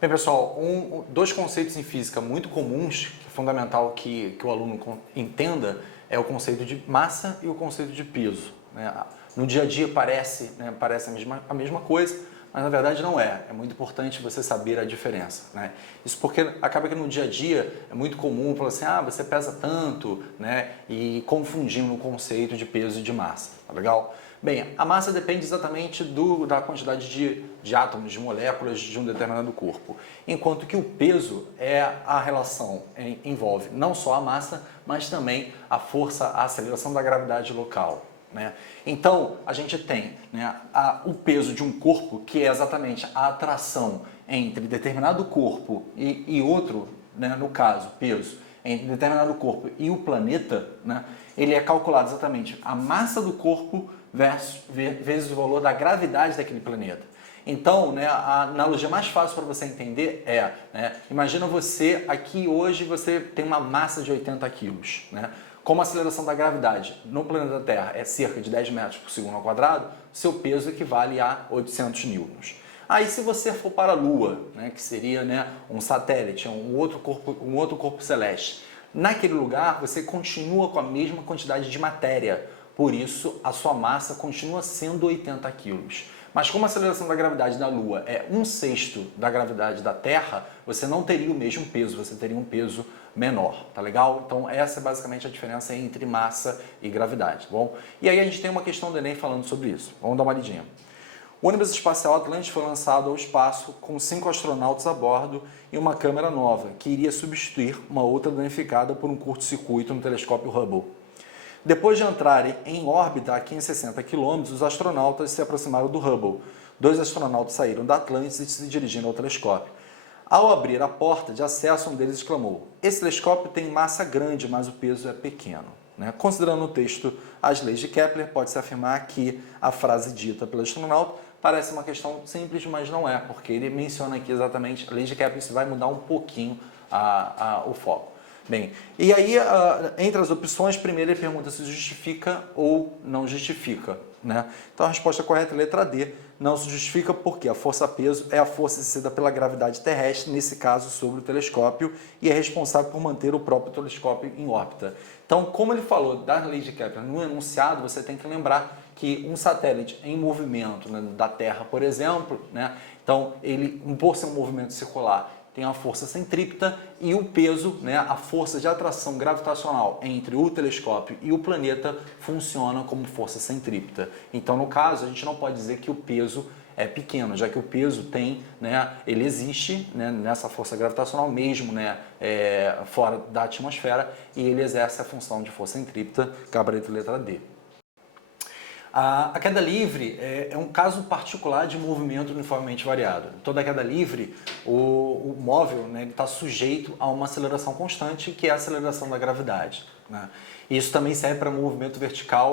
Bem, pessoal, dois conceitos em física muito comuns, que é fundamental que o aluno entenda, é o conceito de massa e o conceito de peso, né? No dia a dia parece a mesma coisa, mas na verdade não é. É muito importante você saber a diferença, né? Isso porque acaba que no dia a dia é muito comum falar assim, você pesa tanto, né? E confundindo o conceito de peso e de massa, tá legal? Bem, a massa depende exatamente da quantidade de átomos, de moléculas de um determinado corpo, enquanto que o peso é a relação, envolve não só a massa, mas também a força, a aceleração da gravidade local, né? Então, a gente tem, né, o peso de um corpo, que é exatamente a atração entre determinado corpo e outro, né, no caso, peso, entre determinado corpo e o planeta, né, ele é calculado exatamente a massa do corpo vezes o valor da gravidade daquele planeta. Então, né, a analogia mais fácil para você entender é, né, imagina você aqui hoje, você tem uma massa de 80 quilos, né? Como a aceleração da gravidade no planeta Terra é cerca de 10 metros por segundo ao quadrado, seu peso equivale a 800 newtons. Aí se você for para a Lua, né, que seria, né, um satélite, um outro corpo celeste, naquele lugar você continua com a mesma quantidade de matéria, por isso a sua massa continua sendo 80 quilos. Mas como a aceleração da gravidade da Lua é 1/6 da gravidade da Terra, você não teria o mesmo peso, você teria um peso menor, tá legal? Então essa é basicamente a diferença entre massa e gravidade, tá bom? E aí a gente tem uma questão do Enem falando sobre isso. Vamos dar uma lidinha. O ônibus espacial Atlantis foi lançado ao espaço com 5 astronautas a bordo e uma câmera nova, que iria substituir uma outra danificada por um curto-circuito no telescópio Hubble. Depois de entrarem em órbita a 560 km, os astronautas se aproximaram do Hubble. 2 astronautas saíram da Atlantis e se dirigiram ao telescópio. Ao abrir a porta de acesso, um deles exclamou: "Esse telescópio tem massa grande, mas o peso é pequeno." Né? Considerando o texto as leis de Kepler, pode-se afirmar que a frase dita pelo astronauta parece uma questão simples, mas não é, porque ele menciona aqui exatamente a lei de Kepler, isso vai mudar um pouquinho o foco. Bem, e aí, entre as opções, primeiro ele pergunta se justifica ou não justifica, né? Então a resposta correta é a letra D, não se justifica porque a força-peso é a força exercida pela gravidade terrestre, nesse caso sobre o telescópio, e é responsável por manter o próprio telescópio em órbita. Então, como ele falou da lei de Kepler no enunciado, você tem que lembrar que um satélite em movimento, né, da Terra, por exemplo, né, então ele, por ser um movimento circular, tem a força centrípeta e o peso, né, a força de atração gravitacional entre o telescópio e o planeta funciona como força centrípeta. Então, no caso, a gente não pode dizer que o peso é pequeno, já que o peso tem, né, ele existe, né, nessa força gravitacional mesmo, né, fora da atmosfera, e ele exerce a função de força centrípeta, gabarito letra D. A queda livre é um caso particular de movimento uniformemente variado. Toda queda livre, o móvel, né, está sujeito a uma aceleração constante, que é a aceleração da gravidade, né? Isso também serve para movimento vertical